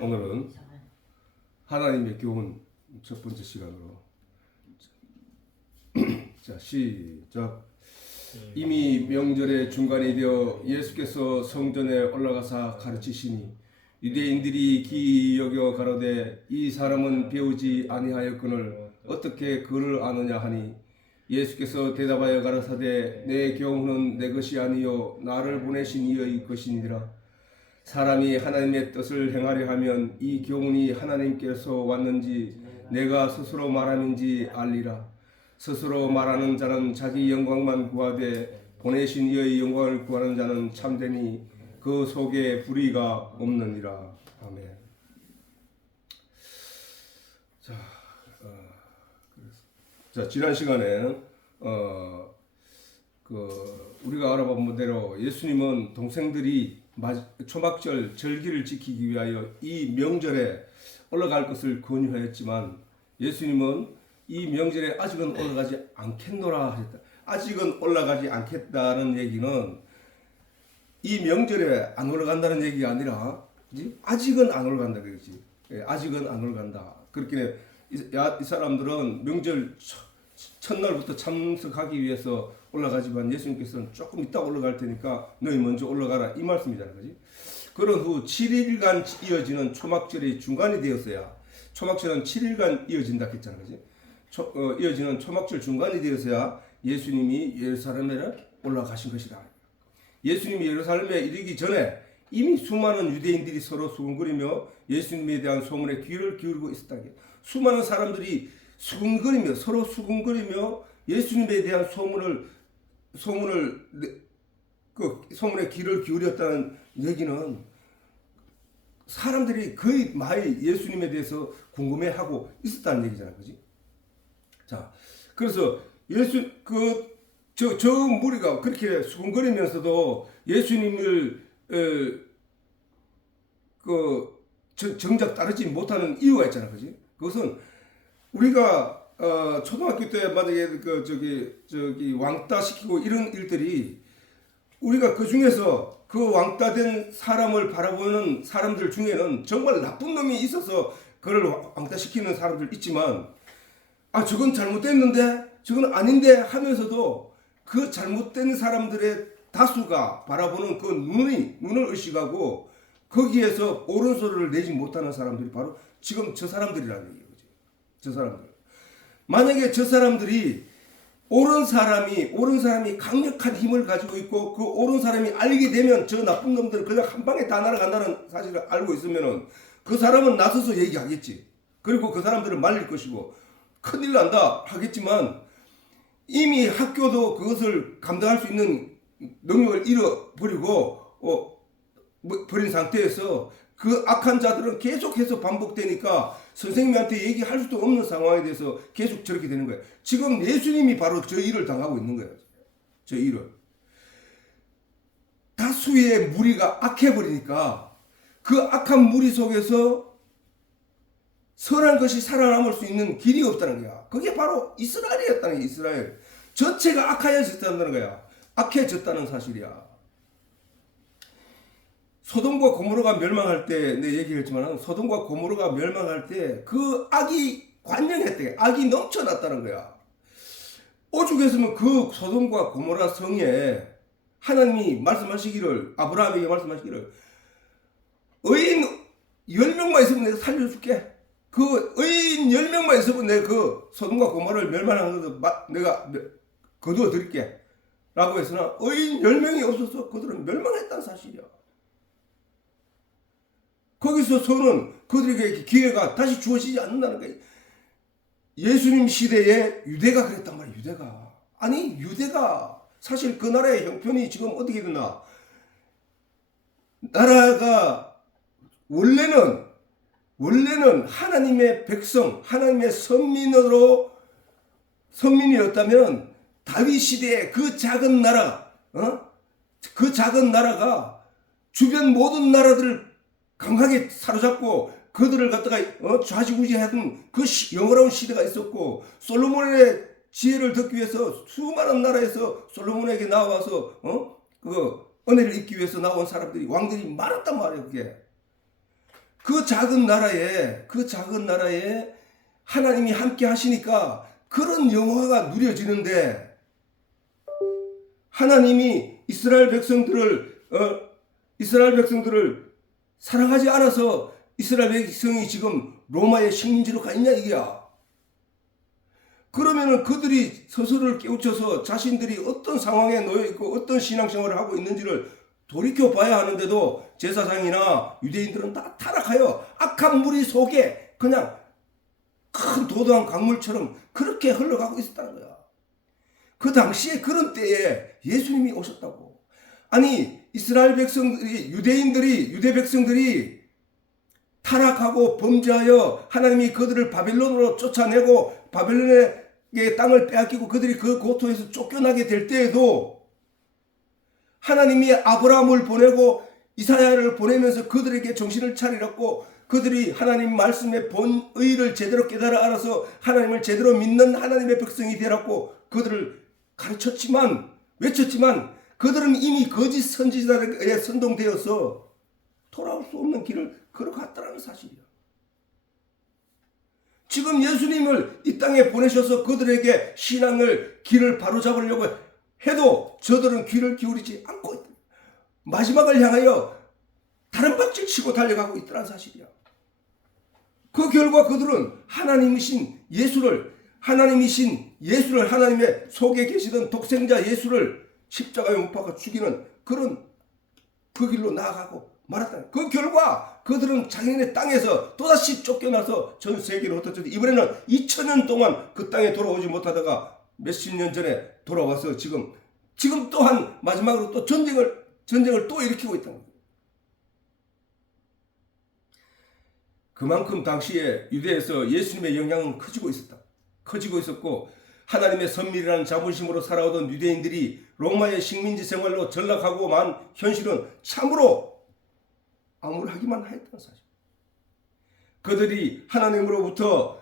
오늘은 하나님의 교훈 첫 번째 시간으로 자 시작. 이미 명절의 중간이 되어 예수께서 성전에 올라가사 가르치시니 유대인들이 기이 여겨 가로되 이 사람은 배우지 아니하였거늘 어떻게 그를 아느냐 하니 예수께서 대답하여 가라사대 내 교훈은 내 것이 아니요 나를 보내신 이의 것이니라. 사람이 하나님의 뜻을 행하려 하면 이 교훈이 하나님께서 왔는지 내가 스스로 말함인지 알리라. 스스로 말하는 자는 자기 영광만 구하되 보내신 이의 영광을 구하는 자는 참되니 그 속에 불의가 없느니라. 아멘. 자, 지난 시간에 우리가 알아본 대로 예수님은 동생들이 초막절 절기를 지키기 위하여 이 명절에 올라갈 것을 권유하였지만 예수님은 이 명절에 아직은 올라가지 않겠노라 하셨다. 아직은 올라가지 않겠다는 얘기는 이 명절에 안 올라간다는 얘기가 아니라 아직은 안 올라간다 그러지. 아직은 안 올라간다. 그렇게 이 사람들은 명절 첫날부터 참석하기 위해서 올라가지만 예수님께서는 조금 이따 올라갈 테니까 너희 먼저 올라가라 이 말씀이잖아, 그지? 그런 후 7일간 이어지는 초막절이 중간이 되었어야 초막절은 7일간 이어진다 했잖아, 그지? 이어지는 초막절 중간이 되었어야 예수님이 예루살렘에 올라가신 것이다. 예수님이 예루살렘에 이르기 전에 이미 수많은 유대인들이 서로 수군거리며 예수님에 대한 소문에 귀를 기울이고 있었다. 수많은 사람들이 수군거리며 서로 수군거리며 예수님에 대한 소문에 귀를 기울였다는 얘기는 사람들이 거의 많이 예수님에 대해서 궁금해하고 있었다는 얘기잖아, 그지? 자, 그래서 저 무리가 그렇게 수군거리면서도 예수님을 정작 따르지 못하는 이유가 있잖아, 그지? 그것은 우리가 초등학교 때 만약에 왕따 시키고 이런 일들이 우리가 그 중에서 그 왕따된 사람을 바라보는 사람들 중에는 정말 나쁜 놈이 있어서 그를 왕따 시키는 사람들 있지만 저건 잘못됐는데 저건 아닌데 하면서도 그 잘못된 사람들의 다수가 바라보는 그 눈을 의식하고 거기에서 옳은 소리를 내지 못하는 사람들이 바로 지금 저 사람들이라는 얘기죠. 저 사람들. 만약에 저 사람들이 옳은 사람이 강력한 힘을 가지고 있고 그 옳은 사람이 알게 되면 저 나쁜 놈들은 그냥 한 방에 다 날아간다는 사실을 알고 있으면은 그 사람은 나서서 얘기하겠지. 그리고 그 사람들은 말릴 것이고 큰일 난다 하겠지만 이미 학교도 그것을 감당할 수 있는 능력을 잃어버리고 버린 상태에서 그 악한 자들은 계속해서 반복되니까 선생님한테 얘기할 수도 없는 상황에 대해서 계속 저렇게 되는 거예요. 지금 예수님이 바로 저 일을 당하고 있는 거예요. 저 일을. 다수의 무리가 악해버리니까 그 악한 무리 속에서 선한 것이 살아남을 수 있는 길이 없다는 거야. 그게 바로 이스라엘이었다는 거야. 이스라엘. 전체가 악해졌다는 거야. 악해졌다는 사실이야. 소돔과 고모라가 멸망할 때 내 얘기를 했지만 소돔과 고모라가 멸망할 때 그 악이 관영했대. 악이 넘쳐났다는 거야. 오죽했으면 그 소돔과 고모라 성에 하나님이 말씀하시기를 아브라함에게 말씀하시기를 의인 10명만 있으면 내가 살려줄게. 그 의인 10명만 있으면 내가 그 소돔과 고모라를 멸망하는 것을 내가 거두어 드릴게 라고 했으나 의인 10명이 없어서 그들은 멸망했다는 사실이야. 거기서서는 그들에게 기회가 다시 주어지지 않는다는 거예요. 예수님 시대에 유대가 그랬단 말이에요. 유대가 사실 그 나라의 형편이 지금 어떻게 되나, 나라가 원래는 하나님의 백성, 하나님의 선민이었다면 다윗 시대의 그 작은 나라가 주변 모든 나라들을 강하게 사로잡고 그들을 갖다가 좌지우지하던 그 영원한 시대가 있었고, 솔로몬의 지혜를 듣기 위해서 수많은 나라에서 솔로몬에게 나와서 그 은혜를 입기 위해서 나온 사람들이 왕들이 많았단 말이에요. 그게 그 작은 나라에 하나님이 함께 하시니까 그런 영화가 누려지는데, 하나님이 이스라엘 백성들을 사랑하지 않아서 이스라엘 백성이 지금 로마의 식민지로 가 있냐 이게야. 그러면은 그들이 스스로를 깨우쳐서 자신들이 어떤 상황에 놓여 있고 어떤 신앙생활을 하고 있는지를 돌이켜 봐야 하는데도 제사장이나 유대인들은 다 타락하여 악한 무리 속에 그냥 큰 도도한 강물처럼 그렇게 흘러가고 있었다는 거야. 그 당시에 그런 때에 예수님이 오셨다고. 아니, 이스라엘 백성들이, 유대 백성들이 타락하고 범죄하여 하나님이 그들을 바벨론으로 쫓아내고 바벨론의 땅을 빼앗기고 그들이 그 고토에서 쫓겨나게 될 때에도 하나님이 아브라함을 보내고 이사야를 보내면서 그들에게 정신을 차리렸고, 그들이 하나님 말씀의 본의를 제대로 깨달아 알아서 하나님을 제대로 믿는 하나님의 백성이 되었고 그들을 가르쳤지만, 외쳤지만 그들은 이미 거짓 선지자들에 선동되어서 돌아올 수 없는 길을 걸어갔다는 사실이야. 지금 예수님을 이 땅에 보내셔서 그들에게 신앙을 길을 바로잡으려고 해도 저들은 귀를 기울이지 않고 있다. 마지막을 향하여 다른 박질 치고 달려가고 있다는 사실이야. 그 결과 그들은 하나님이신 예수를 하나님의 속에 계시던 독생자 예수를 십자가에 못 박아 죽이는 그런 그 길로 나아가고 말았다. 그 결과 그들은 자기네 땅에서 또다시 쫓겨나서 전 세계로 흩어졌다. 이번에는 2000년 동안 그 땅에 돌아오지 못하다가 몇십 년 전에 돌아와서 지금 또한 마지막으로 또 전쟁을 또 일으키고 있다는 거예요. 그만큼 당시에 유대에서 예수님의 영향은 커지고 있었고, 하나님의 선밀이라는 자부심으로 살아오던 유대인들이 로마의 식민지 생활로 전락하고 만 현실은 참으로 암울하기만 했다는 사실. 그들이 하나님으로부터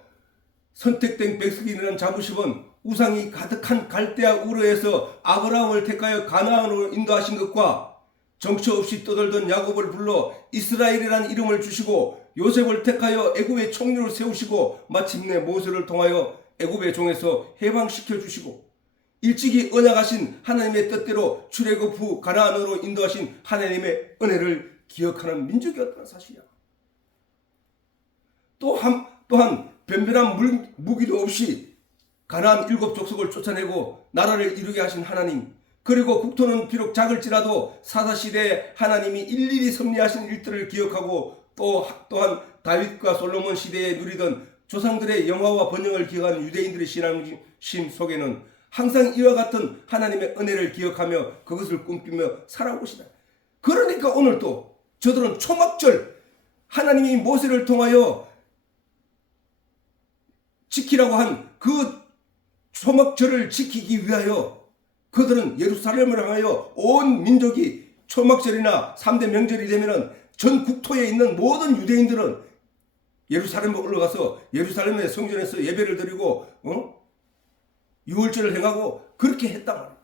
선택된 백성이라는 자부심은 우상이 가득한 갈대아 우르에서 아브라함을 택하여 가나안으로 인도하신 것과 정처 없이 떠들던 야곱을 불러 이스라엘이라는 이름을 주시고 요셉을 택하여 애굽의 총리를 세우시고 마침내 모세를 통하여 애굽의 종에서 해방시켜 주시고 일찍이 언약하신 하나님의 뜻대로 출애굽 후 가나안으로 인도하신 하나님의 은혜를 기억하는 민족이었다는 사실이야. 또한 변변한 무기도 없이 가나안 7족속을 쫓아내고 나라를 이루게 하신 하나님, 그리고 국토는 비록 작을지라도 사사시대에 하나님이 일일이 섭리하신 일들을 기억하고 또한 다윗과 솔로몬 시대에 누리던 조상들의 영화와 번영을 기억하는 유대인들의 신앙심 속에는 항상 이와 같은 하나님의 은혜를 기억하며 그것을 꿈꾸며 살아오고 있다. 그러니까 오늘도 저들은 초막절, 하나님이 모세를 통하여 지키라고 한 그 초막절을 지키기 위하여 그들은 예루살렘을 향하여 온 민족이 초막절이나 3대 명절이 되면은 전 국토에 있는 모든 유대인들은 예루살렘에 올라가서 예루살렘의 성전에서 예배를 드리고 유월절을 행하고 그렇게 했단 말이에요.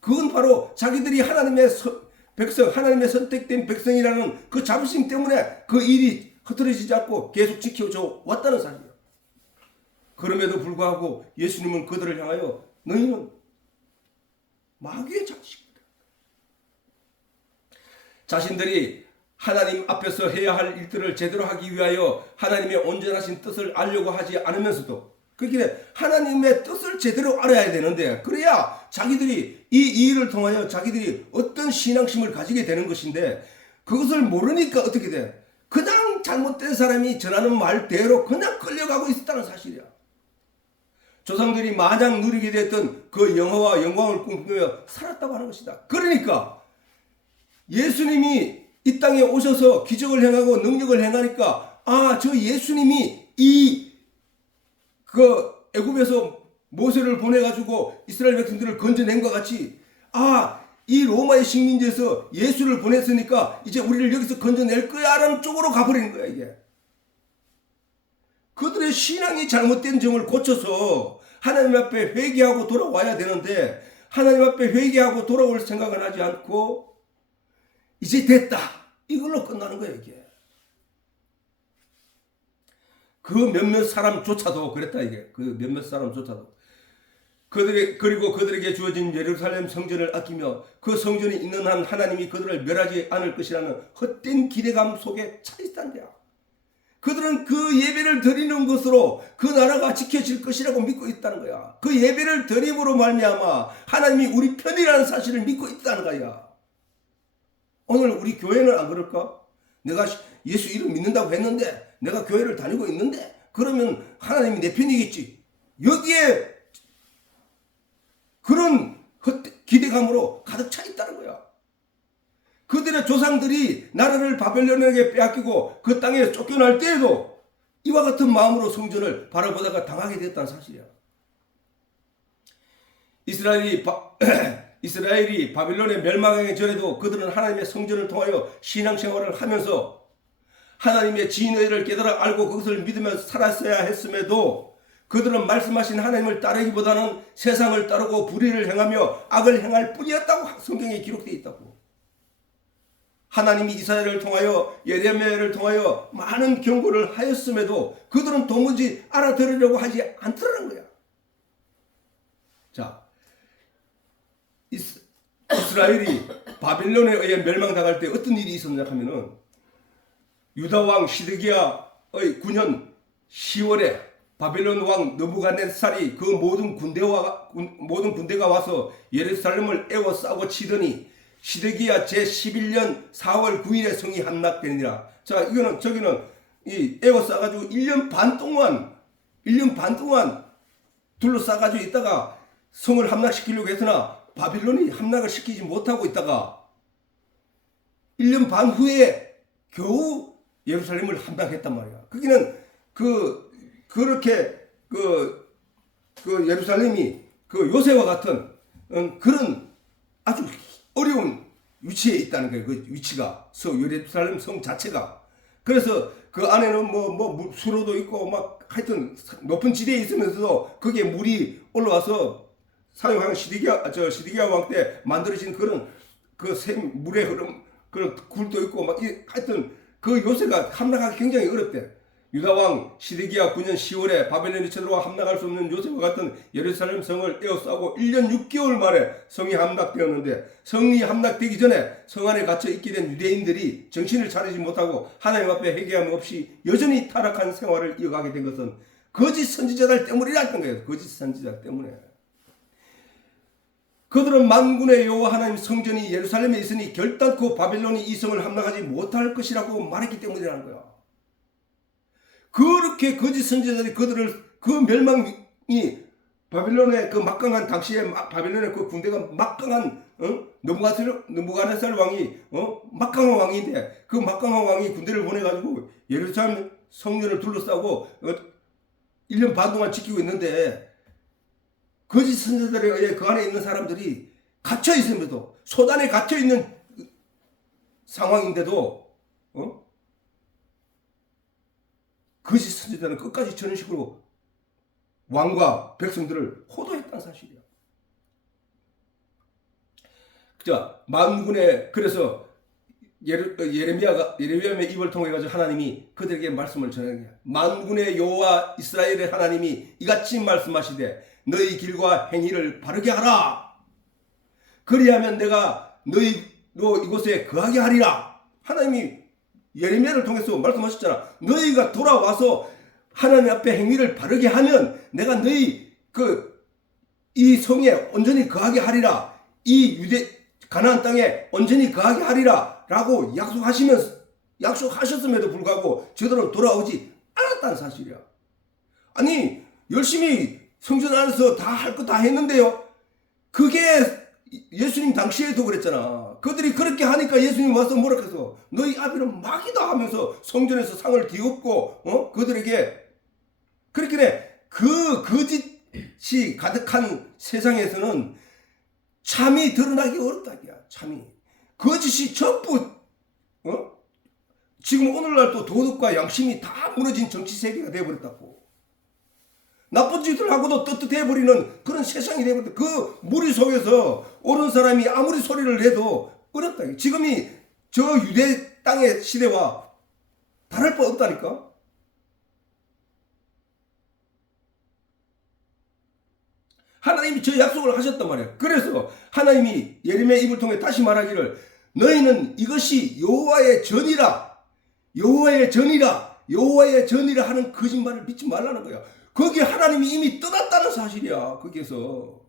그건 바로 자기들이 하나님의 백성, 하나님의 선택된 백성이라는 그 자부심 때문에 그 일이 흐트러지지 않고 계속 지켜져 왔다는 사실이에요. 그럼에도 불구하고 예수님은 그들을 향하여 너희는 마귀의 자식이다. 자신들이 하나님 앞에서 해야 할 일들을 제대로 하기 위하여 하나님의 온전하신 뜻을 알려고 하지 않으면서도, 그렇게 하나님의 뜻을 제대로 알아야 되는데, 그래야 자기들이 이 일을 통하여 자기들이 어떤 신앙심을 가지게 되는 것인데, 그것을 모르니까 어떻게 돼? 그냥 잘못된 사람이 전하는 말대로 그냥 끌려가고 있었다는 사실이야. 조상들이 마냥 누리게 됐던 그 영화와 영광을 꿈꾸며 살았다고 하는 것이다. 그러니까 예수님이 이 땅에 오셔서 기적을 행하고 능력을 행하니까, 저 예수님이 애굽에서 모세를 보내가지고 이스라엘 백성들을 건져낸 것 같이, 이 로마의 식민지에서 예수를 보냈으니까 이제 우리를 여기서 건져낼 거야 라는 쪽으로 가버리는 거야. 이게 그들의 신앙이 잘못된 점을 고쳐서 하나님 앞에 회개하고 돌아와야 되는데, 하나님 앞에 회개하고 돌아올 생각은 하지 않고 이제 됐다, 이걸로 끝나는 거예요. 이게 그 몇몇 사람조차도 그랬다 이게. 그 몇몇 사람조차도. 그리고 그들에게 주어진 예루살렘 성전을 아끼며 그 성전이 있는 한 하나님이 그들을 멸하지 않을 것이라는 헛된 기대감 속에 차 있다는 거야. 그들은 그 예배를 드리는 것으로 그 나라가 지켜질 것이라고 믿고 있다는 거야. 그 예배를 드림으로 말미암아 하나님이 우리 편이라는 사실을 믿고 있다는 거야. 오늘 우리 교회는 안 그럴까? 내가 예수 이름 믿는다고 했는데 내가 교회를 다니고 있는데 그러면 하나님이 내 편이겠지. 여기에 그런 기대감으로 가득 차 있다는 거야. 그들의 조상들이 나라를 바벨론에게 빼앗기고 그 땅에 쫓겨날 때에도 이와 같은 마음으로 성전을 바라보다가 당하게 되었다는 사실이야. 이스라엘이 바빌론에 멸망하기 전에도 그들은 하나님의 성전을 통하여 신앙생활을 하면서 하나님의 진의를 깨달아 알고 그것을 믿으며 살았어야 했음에도 그들은 말씀하신 하나님을 따르기보다는 세상을 따르고 불의를 행하며 악을 행할 뿐이었다고 성경에 기록되어 있다고. 하나님이 이사야를 통하여 예레미야를 통하여 많은 경고를 하였음에도 그들은 도무지 알아들으려고 하지 않더라는 거야. 자, 이스라엘이 바빌론에 의해 멸망당할 때 어떤 일이 있었냐 하면은 유다왕 시드기야의 9년 10월에 바빌론 왕 느부갓네살이 그 모든 군대가 와서 예루살렘을 에워싸고 치더니 시드기야 제11년 4월 9일에 성이 함락되니라. 자, 저기는 이 에워싸가지고 1년 반 동안 둘러싸가지고 있다가 성을 함락시키려고 했으나 바빌론이 함락을 시키지 못하고 있다가 1년 반 후에 겨우 예루살렘을 함락했단 말이야. 거기는 그렇게 예루살렘이 요새와 같은 그런 아주 어려운 위치에 있다는 거예요. 그 위치가 예루살렘 성 자체가. 그래서 그 안에는 뭐 수로도 있고 막 하여튼 높은 지대에 있으면서도 거기에 물이 올라와서 사용한 시드기야 왕 때 만들어진 그런 물의 흐름 그런 굴도 있고 막 하여튼 그 요새가 함락하기 굉장히 어렵대. 유다왕 시드기야 9년 10월에 바벨론이 쳐들어와 함락할 수 없는 요새와 같은 예루살렘 성을 에워싸고 1년 6개월 만에 성이 함락되었는데 성이 함락되기 전에 성 안에 갇혀 있게 된 유대인들이 정신을 차리지 못하고 하나님 앞에 회개함 없이 여전히 타락한 생활을 이어가게 된 것은 거짓 선지자들 때문이라는 거예요. 거짓 선지자 때문에. 그들은 만군의 여호와 하나님 성전이 예루살렘에 있으니 결단코 바벨론이 이 성을 함락하지 못할 것이라고 말했기 때문이라는 거야. 그렇게 거짓 선지자들이 그 멸망이 바빌론의 그 막강한 당시에 바빌론의 그 군대가 막강한 느부갓네살 왕이 막강한 왕인데 그 막강한 왕이 군대를 보내가지고 예루살렘 성전을 둘러싸고 1년 반 동안 지키고 있는데 거짓 선지자들에 의해 그 안에 있는 사람들이 갇혀 있음에도 소단에 갇혀 있는 상황인데도 거짓 선지자는 끝까지 저런 식으로 왕과 백성들을 호도했다는 사실이야. 자, 만군의 그래서 예레미야의 입을 통해 가지고 하나님이 그들에게 말씀을 전하는 거야. 만군의 여호와 이스라엘의 하나님이 이같이 말씀하시되 너희 길과 행위를 바르게 하라. 그리하면 내가 너 이곳에 거하게 하리라. 하나님이 예레미야를 통해서 말씀하셨잖아. 너희가 돌아와서 하나님 앞에 행위를 바르게 하면 내가 너희 이 성에 온전히 거하게 하리라. 이 가나안 땅에 온전히 거하게 하리라 라고 약속하셨음에도 불구하고 저들은 돌아오지 않았다는 사실이야. 아니 열심히 성전 안에서 다 할 거 다 했는데요. 그게 예수님 당시에도 그랬잖아. 그들이 그렇게 하니까 예수님 와서 뭐라 해서 너희 아비는 마귀다 하면서 성전에서 상을 뒤엎고 그들에게 그렇게 돼. 그 거짓이 가득한 세상에서는 참이 드러나기 어렵다기야. 참이 거짓이 전부 지금 오늘날 또 도덕과 양심이 다 무너진 정치 세계가 되어버렸다고. 나쁜 짓을 하고도 떳떳해버리는 그런 세상이 되어버렸다. 그 무리 속에서 옳은 사람이 아무리 소리를 내도 어렵다. 지금이 저 유대 땅의 시대와 다를 바 없다니까. 하나님이 저 약속을 하셨단 말이에요. 그래서 하나님이 예레미야 입을 통해 다시 말하기를 너희는 이것이 여호와의 전이라 여호와의 전이라 여호와의 전이라 하는 거짓말을 믿지 말라는 거야. 거기에 하나님이 이미 떠났다는 사실이야. 거기에서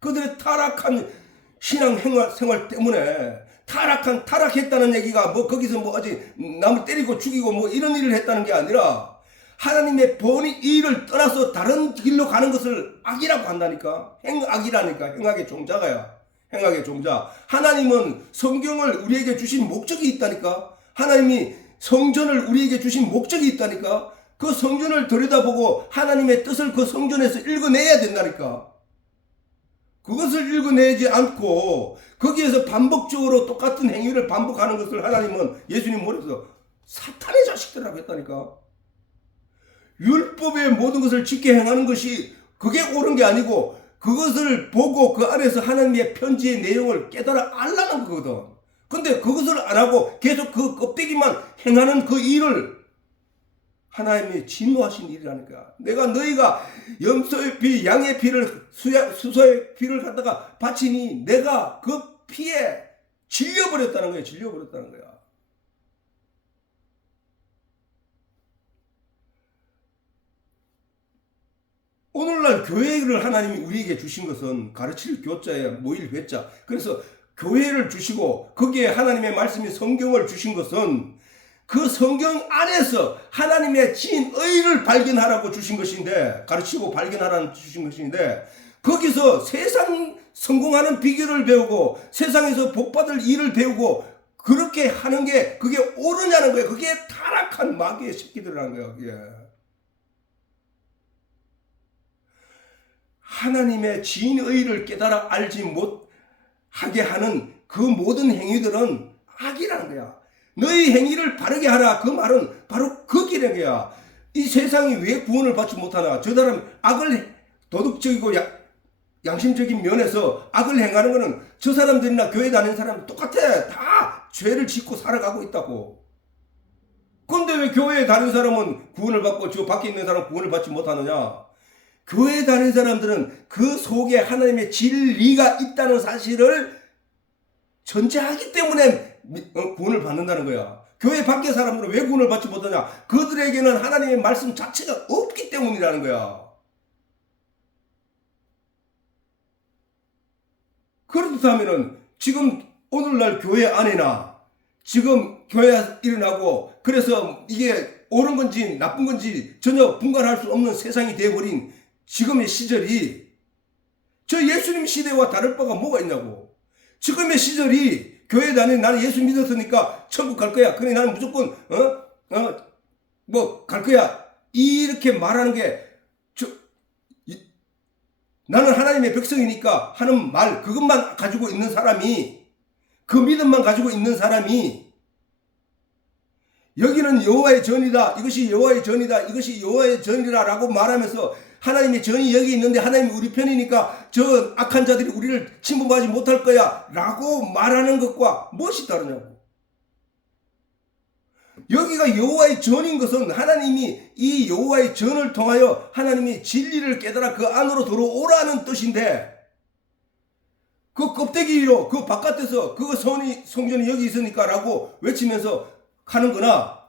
그들의 타락한 신앙 생활 때문에 타락했다는 얘기가 뭐 거기서 뭐 아직 남을 때리고 죽이고 뭐 이런 일을 했다는 게 아니라 하나님의 본인 일을 떠나서 다른 길로 가는 것을 악이라고 한다니까. 행악이라니까. 행악의 종자가야. 행악의 종자. 하나님은 성경을 우리에게 주신 목적이 있다니까. 하나님이 성전을 우리에게 주신 목적이 있다니까. 그 성전을 들여다보고 하나님의 뜻을 그 성전에서 읽어내야 된다니까. 그것을 읽어내지 않고 거기에서 반복적으로 똑같은 행위를 반복하는 것을 하나님은 예수님 머리에서 사탄의 자식들이라고 했다니까. 율법의 모든 것을 지켜 행하는 것이 그게 옳은 게 아니고 그것을 보고 그 안에서 하나님의 편지의 내용을 깨달아 알라는 거거든. 근데 그것을 안 하고 계속 그 껍데기만 행하는 그 일을 하나님이 진노하신 일이라니까. 내가 너희가 염소의 피, 양의 피를, 수소의 피를 갖다가 바치니 내가 그 피에 질려버렸다는 거야. 질려버렸다는 거야. 오늘날 교회를 하나님이 우리에게 주신 것은 가르칠 교자에 모일 회자. 그래서 교회를 주시고 거기에 하나님의 말씀인 성경을 주신 것은 그 성경 안에서 하나님의 진의를 발견하라고 주신 것인데, 가르치고 발견하라고 주신 것인데, 거기서 세상 성공하는 비결을 배우고 세상에서 복받을 일을 배우고 그렇게 하는 게 그게 옳으냐는 거예요. 그게 타락한 마귀의 새끼들이라는 거예요. 그게. 하나님의 진의를 깨달아 알지 못하게 하는 그 모든 행위들은 악이라는 거야. 너희 행위를 바르게 하라. 그 말은 바로 그 길이야. 이 세상이 왜 구원을 받지 못하나? 저 사람 악을 도덕적이고 양심적인 면에서 악을 행하는 거는 저 사람들이나 교회 다니는 사람 똑같아. 다 죄를 짓고 살아가고 있다고. 그런데 왜 교회에 다니는 사람은 구원을 받고 저 밖에 있는 사람은 구원을 받지 못하느냐? 교회에 다니는 사람들은 그 속에 하나님의 진리가 있다는 사실을 전제하기 때문에 구원을 받는다는 거야. 교회 밖의 사람들은 왜 구원을 받지 못하냐? 그들에게는 하나님의 말씀 자체가 없기 때문이라는 거야. 그렇다면은 지금 오늘날 교회 안에나 지금 교회가 일어나고 그래서 이게 옳은 건지 나쁜 건지 전혀 분간할 수 없는 세상이 되어버린 지금의 시절이 저 예수님 시대와 다를 바가 뭐가 있냐고. 지금의 시절이 교회 다니는 나는 예수 믿었으니까 천국 갈 거야. 그래 나는 무조건 뭐 갈 거야. 이렇게 말하는 게 나는 하나님의 백성이니까 하는 말 그것만 가지고 있는 사람이 그 믿음만 가지고 있는 사람이 여기는 여호와의 전이다. 이것이 여호와의 전이다. 이것이 여호와의 전이라 라고 말하면서 하나님의 전이 여기 있는데 하나님이 우리 편이니까 저 악한 자들이 우리를 침범하지 못할 거야 라고 말하는 것과 무엇이 다르냐고. 여기가 여호와의 전인 것은 하나님이 이 여호와의 전을 통하여 하나님이 진리를 깨달아 그 안으로 들어오라는 뜻인데 그 껍데기로 그 바깥에서 그 성전이 여기 있으니까 라고 외치면서 하는 거나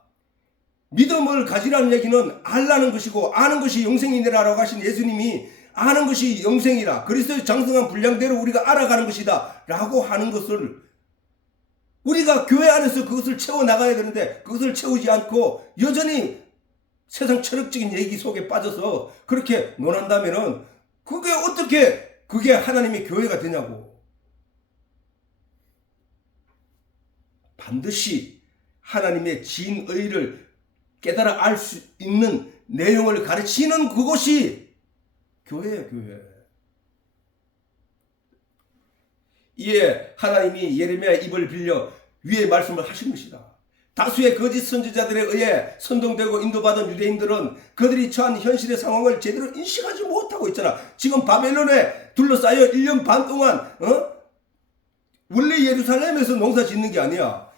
믿음을 가지라는 얘기는 알라는 것이고 아는 것이 영생이니라 라고 하신 예수님이 아는 것이 영생이라 그리스도의 장성한 분량대로 우리가 알아가는 것이다 라고 하는 것을 우리가 교회 안에서 그것을 채워나가야 되는데 그것을 채우지 않고 여전히 세상 철학적인 얘기 속에 빠져서 그렇게 논한다면은 그게 어떻게 그게 하나님의 교회가 되냐고. 반드시 하나님의 진의를 깨달아 알 수 있는 내용을 가르치는 그것이 교회예요, 교회. 이에 하나님이 예레미야의 입을 빌려 위의 말씀을 하신 것이다. 다수의 거짓 선지자들에 의해 선동되고 인도받은 유대인들은 그들이 처한 현실의 상황을 제대로 인식하지 못하고 있잖아. 지금 바벨론에 둘러싸여 1년 반 동안 원래 예루살렘에서 농사 짓는 게 아니야.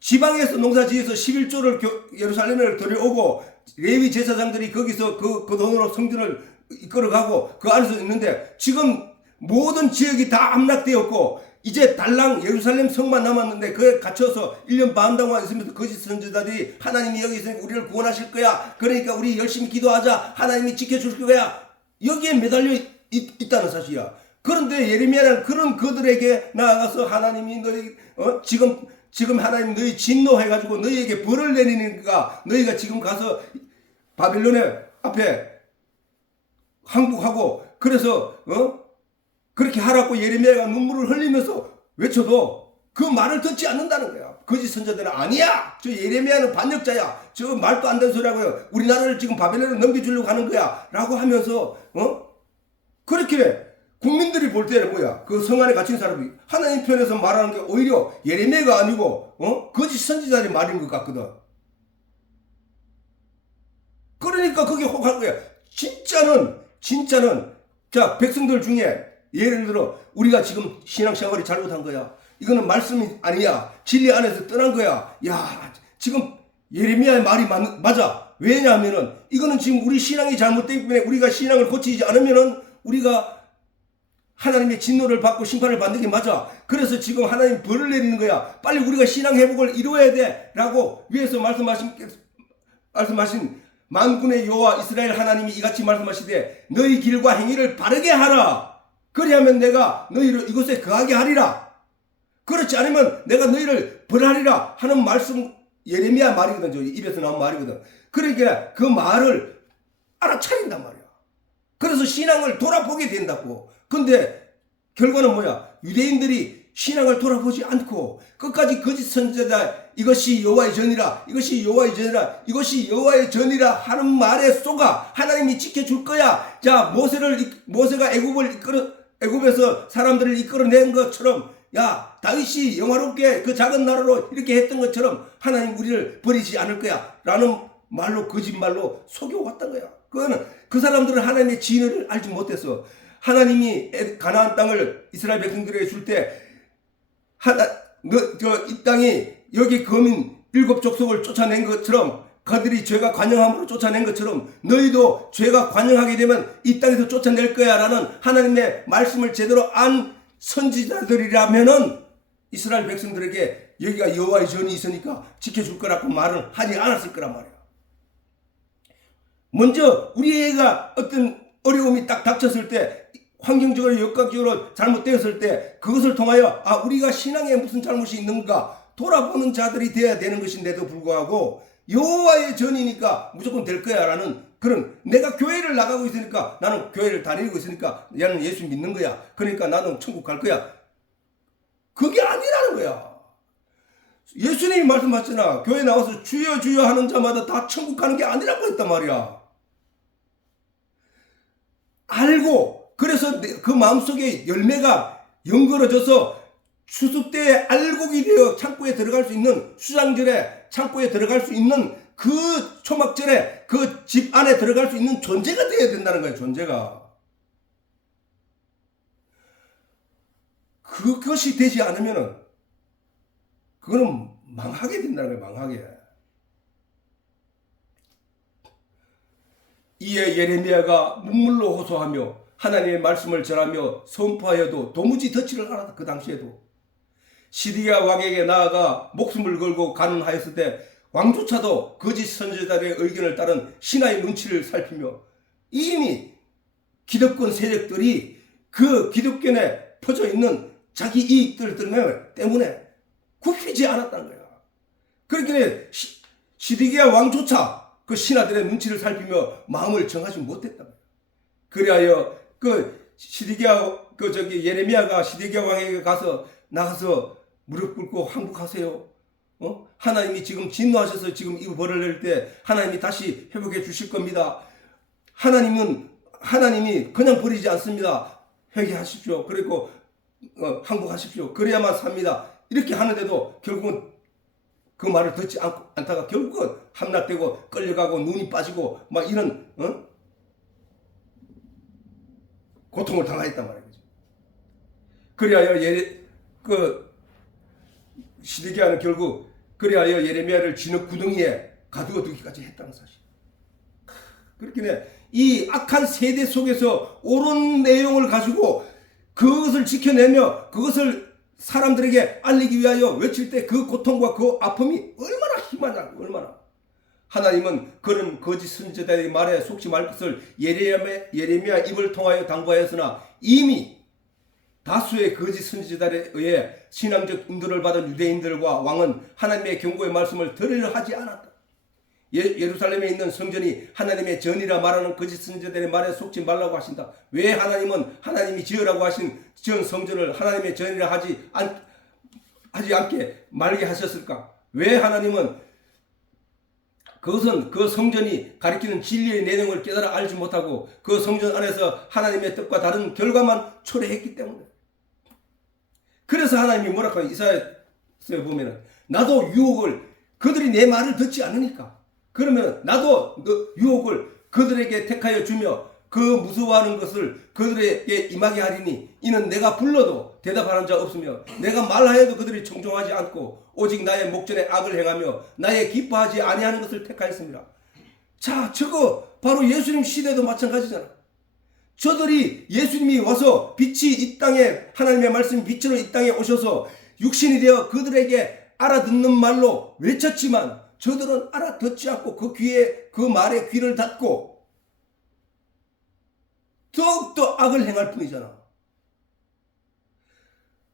지방에서 농사 지어서 11조를 예루살렘에 들여오고 레위 제사장들이 거기서 그 돈으로 성전을 이끌어가고 그 안에서 있는데 지금 모든 지역이 다 함락되었고 이제 달랑 예루살렘 성만 남았는데 그에 갇혀서 1년 반 동안 있으면서 거짓 선지자들이 하나님이 여기 있으니까 우리를 구원하실 거야. 그러니까 우리 열심히 기도하자. 하나님이 지켜줄 거야. 여기에 매달려 있다는 사실이야. 그런데 예레미야는 그런 그들에게 나아가서 하나님이 너희 지금 하나님 너희 진노해가지고 너희에게 벌을 내리니까 너희가 지금 가서 바빌론의 앞에 항복하고 그래서 그렇게 하라고 예레미야가 눈물을 흘리면서 외쳐도 그 말을 듣지 않는다는 거야. 거짓 선자들은 아니야. 저 예레미야는 반역자야. 저 말도 안 되는 소리라고요. 우리나라를 지금 바벨론에 넘겨주려고 하는 거야. 라고 하면서 그렇게 국민들이 볼 때는 뭐야? 그 성 안에 갇힌 사람이 하나님 편에서 말하는 게 오히려 예레미야가 아니고 거짓 선지자의 말인 것 같거든. 그러니까 그게 혹한 거야. 진짜는 자 백성들 중에 예를 들어 우리가 지금 신앙생활이 잘못한 거야. 이거는 말씀이 아니야. 진리 안에서 떠난 거야. 야 지금 예레미야의 말이 맞아. 왜냐하면은 이거는 지금 우리 신앙이 잘못되기 때문에 우리가 신앙을 고치지 않으면은 우리가 하나님의 진노를 받고 심판을 받는 게 맞아. 그래서 지금 하나님 벌을 내리는 거야. 빨리 우리가 신앙 회복을 이루어야 돼. 라고 위에서 말씀하신 만군의 여호와 이스라엘 하나님이 이같이 말씀하시되 너희 길과 행위를 바르게 하라. 그리하면 내가 너희를 이곳에 거하게 하리라. 그렇지 않으면 내가 너희를 벌하리라 하는 말씀 예레미야 말이거든. 저 입에서 나온 말이거든. 그러니까 그 말을 알아차린단 말이야. 그래서 신앙을 돌아보게 된다고. 근데 결과는 뭐야? 유대인들이 신앙을 돌아보지 않고 끝까지 거짓 선지자다. 이것이 여호와의 전이라. 이것이 여호와의 전이라. 이것이 여호와의 전이라 하는 말에 속아 하나님이 지켜줄 거야. 자 모세가 애굽에서 사람들을 이끌어낸 것처럼 야 다윗이 영화롭게 그 작은 나라로 이렇게 했던 것처럼 하나님 우리를 버리지 않을 거야 라는 말로 거짓말로 속여왔던 거야. 그거는 그 사람들은 하나님의 진리를 알지 못했어. 하나님이 가나안 땅을 이스라엘 백성들에게 줄 때 이 땅이 여기 거민 7족속을 쫓아낸 것처럼 그들이 죄가 관영함으로 쫓아낸 것처럼 너희도 죄가 관영하게 되면 이 땅에서 쫓아낼 거야 라는 하나님의 말씀을 제대로 안 선지자들이라면은 이스라엘 백성들에게 여기가 여호와의 전이 있으니까 지켜줄 거라고 말을 하지 않았을 거란 말이야. 먼저 우리 애가 어떤 어려움이 딱 닥쳤을 때 환경적으로 역학적으로 잘못되었을 때 그것을 통하여 우리가 신앙에 무슨 잘못이 있는가 돌아보는 자들이 되어야 되는 것인데도 불구하고 여호와의 전이니까 무조건 될 거야 라는 그런 내가 교회를 나가고 있으니까 나는 교회를 다니고 있으니까 나는 예수 믿는 거야. 그러니까 나는 천국 갈 거야. 그게 아니라는 거야. 예수님이 말씀하셨잖아. 교회 나와서 주여 주여 하는 자마다 다 천국 가는 게 아니라고 했단 말이야. 알고 그래서 그 마음속에 열매가 연걸어져서 추수 때에 알곡이 되어 창고에 들어갈 수 있는 수장절에 창고에 들어갈 수 있는 그 초막절에 그 집 안에 들어갈 수 있는 존재가 되어야 된다는 거예요. 존재가. 그것이 되지 않으면은 그거는 망하게 된다는 거예요. 망하게. 이에 예레미야가 눈물로 호소하며 하나님의 말씀을 전하며 선포하여도 도무지 덧치를 않았다. 그 당시에도 시드기야 왕에게 나아가 목숨을 걸고 간언하였을 때 왕조차도 거짓 선지자들의 의견을 따른 신하의 눈치를 살피며 이미 기득권 세력들이 그 기득권에 퍼져 있는 자기 이익들 때문에 굽히지 않았다는 거야. 그렇게 시드기야 왕조차 그 신하들의 눈치를 살피며 마음을 정하지 못했다. 그리하여 그 시드기야 예레미야가 시드기야 왕에게 나가서 무릎 꿇고 항복하세요. 하나님이 지금 진노하셔서 지금 이 벌을 낼 때 하나님이 다시 회복해 주실 겁니다. 하나님이 그냥 버리지 않습니다. 회개하십시오. 그리고 항복하십시오. 그래야만 삽니다. 이렇게 하는데도 결국은 그 말을 듣지 않다가 결국은 함락되고 끌려가고 눈이 빠지고 막 이런 고통을 당하였단 말이죠. 그리하여 시드기야는 결국 그리하여 예레미야를 진흙 구덩이에 가두어 두기까지 했다는 사실. 그렇게 이 악한 세대 속에서 옳은 내용을 가지고 그것을 지켜내며 그것을 사람들에게 알리기 위하여 외칠 때 그 고통과 그 아픔이 얼마나 심하냐고. 얼마나. 하나님은 그런 거짓 선지자들의 말에 속지 말 것을 예레미야 입을 통하여 당부하였으나 이미 다수의 거짓 선지자들에 의해 신앙적 인도를 받은 유대인들과 왕은 하나님의 경고의 말씀을 들으려 하지 않았다. 예루살렘에 있는 성전이 하나님의 전이라 말하는 거짓 선지자들의 말에 속지 말라고 하신다. 왜 하나님은 하나님이 지으라고 하신 지은 성전을 하나님의 전이라 하지 않게 말게 하셨을까? 왜 하나님은 그것은 그 성전이 가리키는 진리의 내용을 깨달아 알지 못하고 그 성전 안에서 하나님의 뜻과 다른 결과만 초래했기 때문에. 그래서 하나님이 뭐라고 하요 이사야서에 보면은 나도 유혹을 그들이 내 말을 듣지 않으니까 그러면 나도 유혹을 그들에게 택하여 주며 그 무서워하는 것을 그들에게 임하게 하리니 이는 내가 불러도 대답하는 자 없으며 내가 말하여도 그들이 청종하지 않고 오직 나의 목전에 악을 행하며 나의 기뻐하지 아니하는 것을 택하였습니다. 자, 저거 바로 예수님 시대도 마찬가지잖아. 저들이 예수님이 와서 빛이 이 땅에 하나님의 말씀이 빛으로 이 땅에 오셔서 육신이 되어 그들에게 알아듣는 말로 외쳤지만 저들은 알아듣지 않고 그 말에 귀를 닫고 더욱더 악을 행할 뿐이잖아.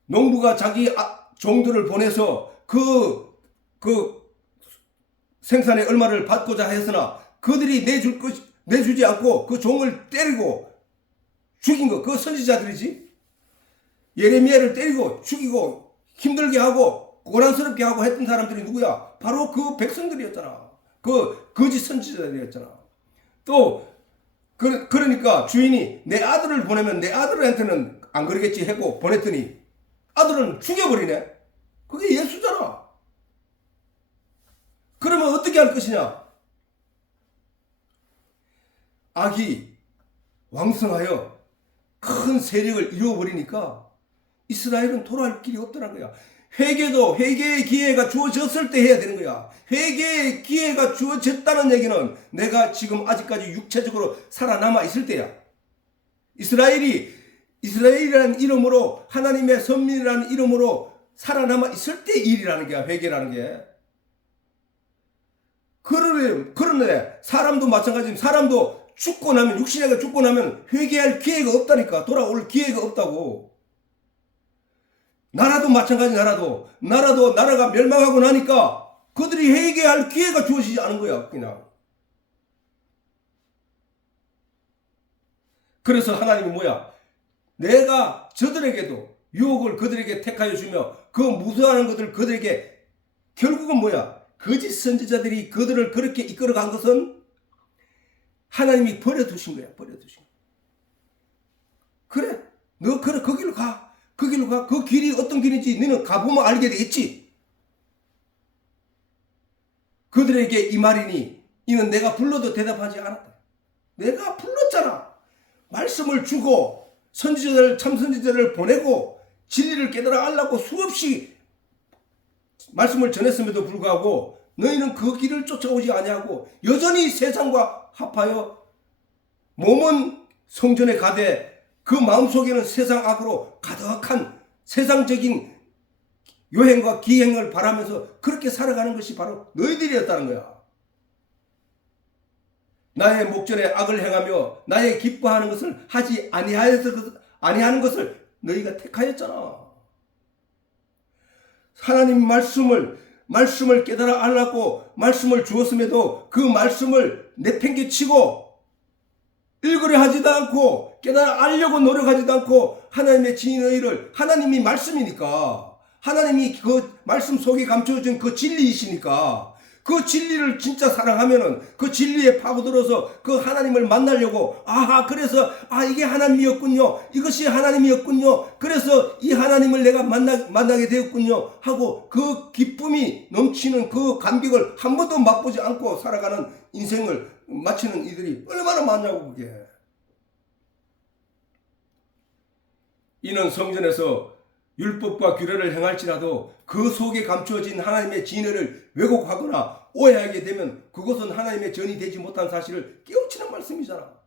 농부가 자기 종들을 보내서 그 생산의 얼마를 받고자 했으나 그들이 내주지 않고 그 종을 때리고 죽인 거, 그 선지자들이지. 예레미야를 때리고 죽이고 힘들게 하고 고난스럽게 하고 했던 사람들이 누구야? 바로 그 백성들이었잖아. 그 거짓 선지자들이었잖아. 또 그러니까 주인이 내 아들을 보내면 내 아들한테는 안 그러겠지 하고 보냈더니 아들은 죽여버리네. 그게 예수잖아. 그러면 어떻게 할 것이냐? 악이 왕성하여 큰 세력을 이루어버리니까 이스라엘은 돌아갈 길이 없더란 거야. 회개의 기회가 주어졌을 때 해야 되는 거야. 회개의 기회가 주어졌다는 얘기는 내가 지금 아직까지 육체적으로 살아남아 있을 때야. 이스라엘이라는 이름으로 하나님의 선민이라는 이름으로 살아남아 있을 때 일이라는 거야. 회개라는 게. 그러네. 사람도 마찬가지입니다. 사람도 죽고 나면 육신애가 죽고 나면 회개할 기회가 없다니까. 돌아올 기회가 없다고. 나라도 마찬가지. 나라가 멸망하고 나니까 그들이 회개할 기회가 주어지지 않은 거야. 그냥. 그래서 하나님이 뭐야? 내가 저들에게도 유혹을 그들에게 택하여 주며 그 무서워하는 것들 그들에게 결국은 뭐야? 거짓 선지자들이 그들을 그렇게 이끌어간 것은 하나님이 버려두신 거야. 버려두신 거야. 그래. 너 그래 거기로 가. 그 길이 어떤 길인지 너는 가보면 알게 되겠지. 그들에게 이 말이니 이는 내가 불러도 대답하지 않았다. 내가 불렀잖아. 말씀을 주고 참선지자를 보내고 진리를 깨달아 알라고 수없이 말씀을 전했음에도 불구하고 너희는 그 길을 쫓아오지 아니하고 여전히 세상과 합하여 몸은 성전에 가되 그 마음속에는 세상 악으로 가득한 세상적인 요행과 기행을 바라면서 그렇게 살아가는 것이 바로 너희들이었다는 거야. 나의 목전에 악을 행하며 나의 기뻐하는 것을 하지 아니하는 것을 너희가 택하였잖아. 하나님 말씀을 깨달아 알라고 말씀을 주었음에도 그 말씀을 내팽개치고 읽으려 하지도 않고 깨달아 알려고 노력하지도 않고 하나님의 진리를 하나님이 말씀이니까 하나님이 그 말씀 속에 감춰진 그 진리이시니까 그 진리를 진짜 사랑하면은 그 진리에 파고들어서 그 하나님을 만나려고 그래서 이게 하나님이었군요. 이것이 하나님이었군요. 그래서 이 하나님을 내가 만나게 되었군요. 하고 그 기쁨이 넘치는 그 감격을 한 번도 맛보지 않고 살아가는 인생을 마치는 이들이 얼마나 많냐고 그게. 이는 성전에서 율법과 규례를 행할지라도 그 속에 감추어진 하나님의 진리를 왜곡하거나 오해하게 되면 그것은 하나님의 전이 되지 못한 사실을 깨우치는 말씀이잖아.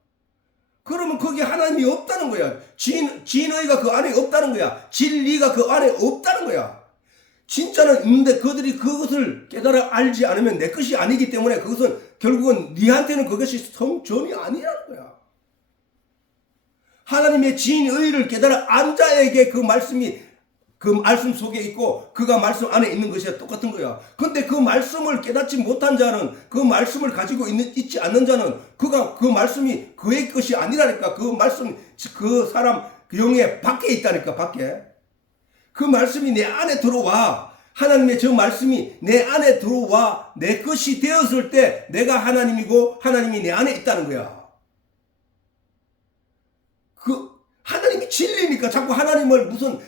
그러면 거기에 하나님이 없다는 거야. 진의가 그 안에 없다는 거야. 진리가 그 안에 없다는 거야. 진짜는 있는데 그들이 그것을 깨달아 알지 않으면 내 것이 아니기 때문에 그것은 결국은 네한테는 그것이 성전이 아니라는 거야. 하나님의 진의를 깨달아 안 자에게 그 말씀이 그 말씀 속에 있고 그가 말씀 안에 있는 것이 똑같은 거야. 근데 그 말씀을 깨닫지 못한 자는, 그 말씀을 가지고 있지 않는 자는 그가 그 말씀이 그의 것이 아니라니까. 그 말씀, 그 사람 그 영의 밖에 있다니까. 밖에. 그 말씀이 내 안에 들어와. 하나님의 저 말씀이 내 안에 들어와 내 것이 되었을 때 내가 하나님이고 하나님이 내 안에 있다는 거야. 그 하나님이 진리니까 자꾸 하나님을 무슨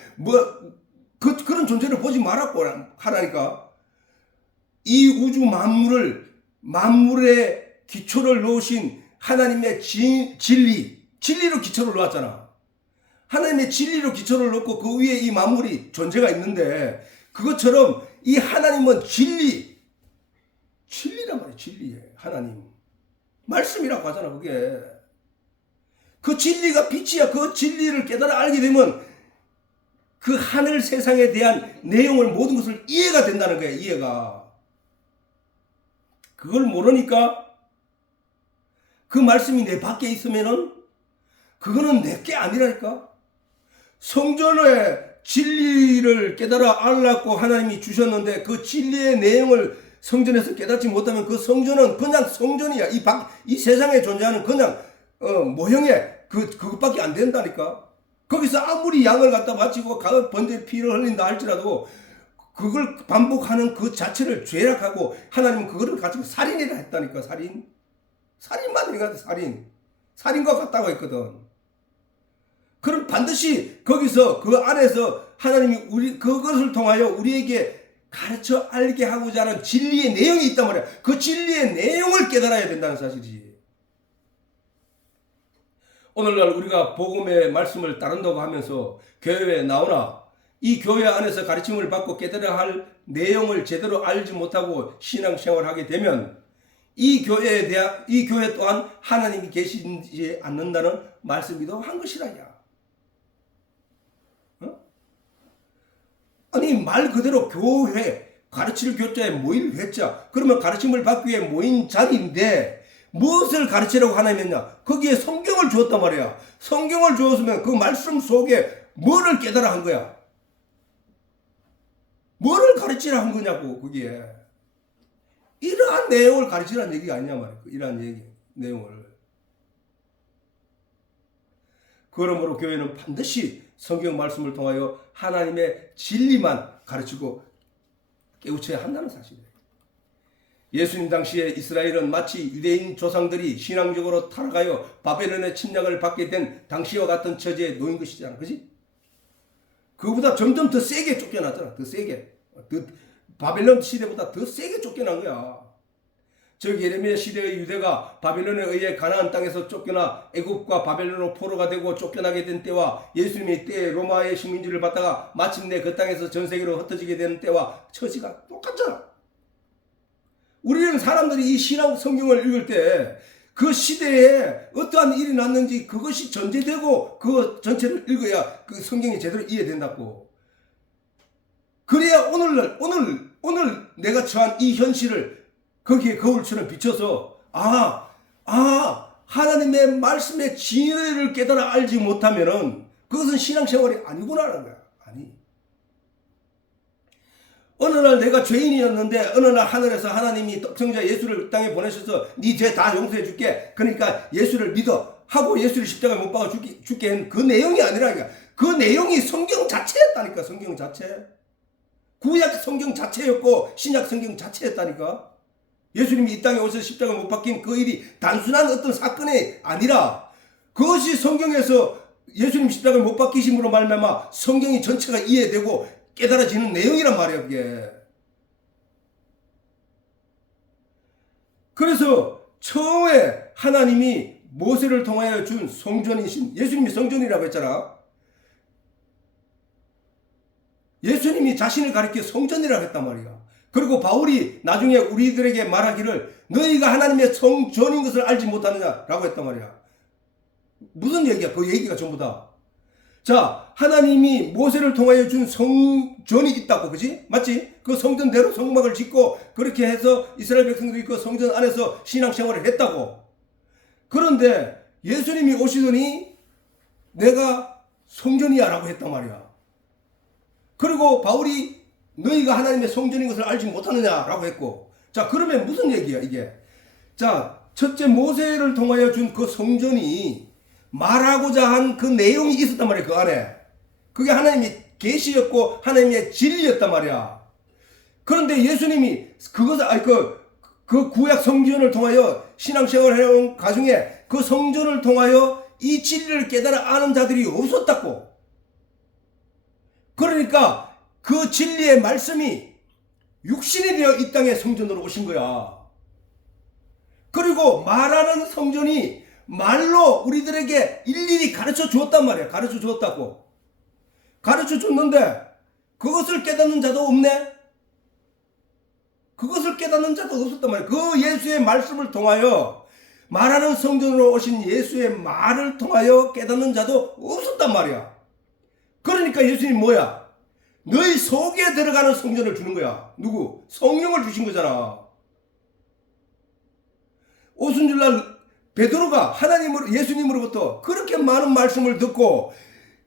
그런 존재를 보지 말라고 하라니까. 이 우주 만물의 기초를 놓으신 하나님의 진리로 기초를 놓았잖아. 하나님의 진리로 기초를 놓고 그 위에 이 만물이 존재가 있는데, 그것처럼 이 하나님은 진리란 말이야. 진리에 하나님 말씀이라고 하잖아. 그게 그 진리가 빛이야. 그 진리를 깨달아 알게 되면 그 하늘 세상에 대한 내용을, 모든 것을 이해가 된다는 거야. 이해가. 그걸 모르니까 그 말씀이 내 밖에 있으면은 그거는 내게 아니라니까. 성전의 진리를 깨달아 알라고 하나님이 주셨는데 그 진리의 내용을 성전에서 깨닫지 못하면 그 성전은 그냥 성전이야. 이 세상에 존재하는 그냥 모형의 그것밖에 안 된다니까. 거기서 아무리 양을 갖다 바치고 번제 피를 흘린다 할지라도 그걸 반복하는 그 자체를 죄악하고, 하나님은 그거를 가지고 살인이라 했다니까. 살인만 해가지고 살인과 같다고 했거든. 그럼 반드시 거기서 그 안에서 하나님이 그것을 통하여 우리에게 가르쳐 알게 하고자 하는 진리의 내용이 있단 말이야. 그 진리의 내용을 깨달아야 된다는 사실이지. 오늘날 우리가 복음의 말씀을 따른다고 하면서 교회에 나오나 이 교회 안에서 가르침을 받고 깨달아야 할 내용을 제대로 알지 못하고 신앙생활을 하게 되면 이 교회 또한 하나님이 계시지 않는다는 말씀이기도 한 것이라냐. 아니 말 그대로 교회, 가르칠 교자에 모일 회자, 그러면 가르침을 받기 위해 모인 자리인데 무엇을 가르치라고 하나님 했냐? 거기에 성경을 주었단 말이야. 성경을 주었으면 그 말씀 속에 뭐를 깨달아 한 거야? 뭐를 가르치라 한 거냐고. 거기에 이러한 내용을 가르치라는 얘기가 아니냐 말이야. 이러한 내용을. 그러므로 교회는 반드시 성경 말씀을 통하여 하나님의 진리만 가르치고 깨우쳐야 한다는 사실이에요. 예수님 당시에 이스라엘은 마치 유대인 조상들이 신앙적으로 타락하여 바벨론의 침략을 받게 된 당시와 같은 처지에 놓인 것이잖아. 그지? 그보다 점점 더 세게 쫓겨났잖아. 더 세게. 바벨론 시대보다 더 세게 쫓겨난 거야. 즉 예레미야 시대의 유대가 바벨론에 의해 가나안 땅에서 쫓겨나 애굽과 바벨론으로 포로가 되고 쫓겨나게 된 때와 예수님의 때에 로마의 식민지를 받다가 마침내 그 땅에서 전 세계로 흩어지게 되는 때와 처지가 똑같잖아. 우리는 사람들이 이 신앙 성경을 읽을 때 그 시대에 어떠한 일이 났는지 그것이 전제되고 그 전체를 읽어야 그 성경이 제대로 이해된다고. 그래야 오늘 내가 처한 이 현실을 거기에 거울처럼 비춰서 하나님의 말씀의 진리를 깨달아 알지 못하면은 그것은 신앙생활이 아니구나라는 거야. 아니. 어느 날 내가 죄인이었는데 어느 날 하늘에서 하나님이 독생자 예수를 땅에 보내셔서 네 죄 다 용서해 줄게. 그러니까 예수를 믿어 하고 예수를 십자가에 못 박아 죽게 한 그 내용이 아니라니까. 그 내용이 성경 자체였다니까. 성경 자체. 구약 성경 자체였고 신약 성경 자체였다니까. 예수님이 이 땅에 오셔서 십자가에 못 박힌 그 일이 단순한 어떤 사건이 아니라 그것이 성경에서 예수님 십자가에 못 박히심으로 말미암아 성경이 전체가 이해되고 깨달아지는 내용이란 말이야. 그게. 그래서 처음에 하나님이 모세를 통하여 준 성전이신 예수님이 성전이라고 했잖아. 예수님이 자신을 가리켜 성전이라고 했단 말이야. 그리고 바울이 나중에 우리들에게 말하기를 너희가 하나님의 성전인 것을 알지 못하느냐라고 했단 말이야. 무슨 얘기야? 그 얘기가 전부 다. 자, 하나님이 모세를 통하여 준 성전이 있다고, 그지? 맞지? 그 성전대로 성막을 짓고 그렇게 해서 이스라엘 백성들이 그 성전 안에서 신앙생활을 했다고. 그런데 예수님이 오시더니 내가 성전이야 라고 했단 말이야. 그리고 바울이 너희가 하나님의 성전인 것을 알지 못하느냐라고 했고. 자, 그러면 무슨 얘기야 이게? 자, 첫째 모세를 통하여 준 그 성전이 말하고자 한 그 내용이 있었단 말이야. 그 안에 그게 하나님의 계시였고 하나님의 진리였단 말이야. 그런데 예수님이 그것을 그 구약 성전을 통하여 신앙생활을 해온 가중에 그 성전을 통하여 이 진리를 깨달아 아는 자들이 없었다고. 그러니까 그 진리의 말씀이 육신이 되어 이 땅에 성전으로 오신 거야. 그리고 말하는 성전이 말로 우리들에게 일일이 가르쳐 주었단 말이야. 가르쳐 주었다고. 가르쳐 줬는데 그것을 깨닫는 자도 없네. 그것을 깨닫는 자도 없었단 말이야. 그 예수의 말씀을 통하여 말하는 성전으로 오신 예수의 말을 통하여 깨닫는 자도 없었단 말이야. 그러니까 예수님 뭐야? 너희 속에 들어가는 성전을 주는 거야. 누구? 성령을 주신 거잖아. 오순절날 베드로가 예수님으로부터 그렇게 많은 말씀을 듣고